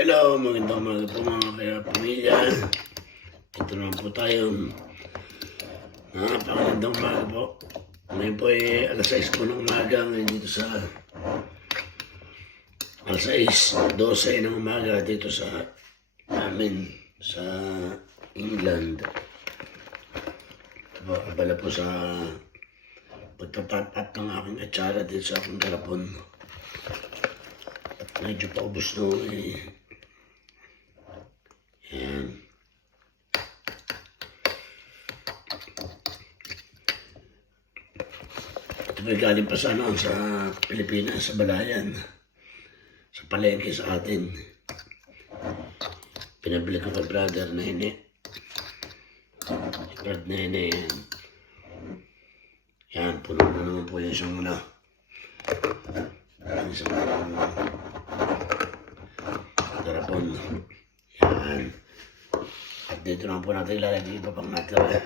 Hello, magandang umaga po mga kaya pamilya. Ito naman po tayo. Pangandang umaga po. Ngayon po ay alas 6 po ng umaga. Ngayon dito sa alas 6:12 ng umaga dito sa amin sa England. Ito po, abala po sa pagtatap ng aking atsara dito sa aking garapon. At medyo paubos na Ayan. Ito ba galing pa sa Pilipinas, sa Balayan. Sa palengke sa atin. Pinabili ko kay brother Nene. Brad Nene yan. Yan, puno na naman po yung isang garapon. Yan. At dito naman po natin ilalagay iba pang natira.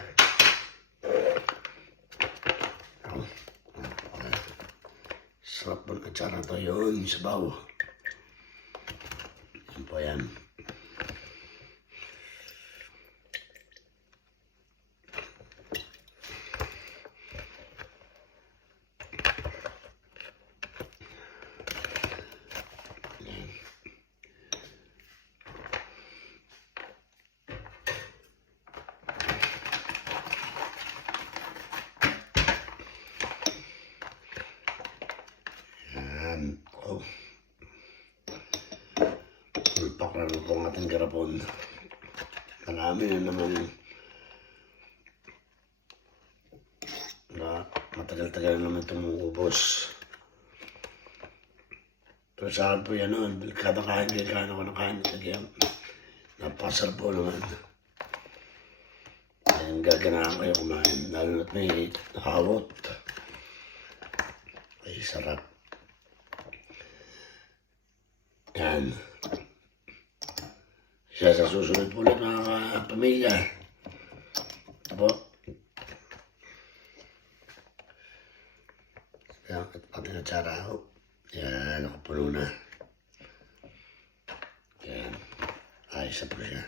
Sarap po ng atsara to yun, sabaw. Yan po yan. Paklaro po ang ating garapon. Marami na naman na matagal-tagal naman itong ubos. Pero sa akin po yan noon, kada kain ako ng kain. Kaya napasar po naman. Kaya gaganahan kayo kumain. Lalo na't may hawot. Ay, sarap. Yan. Siya sa susunod po ulit mga pamilya. Ito po. Yan, ating atsara ako. Yan, nakapuno na. Yan. Ayos na po siya.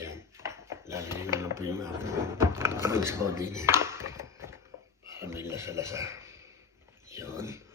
Yan. Lalagyan na lang po yung aking sabaw din. Para may lasa-lasa. Yun.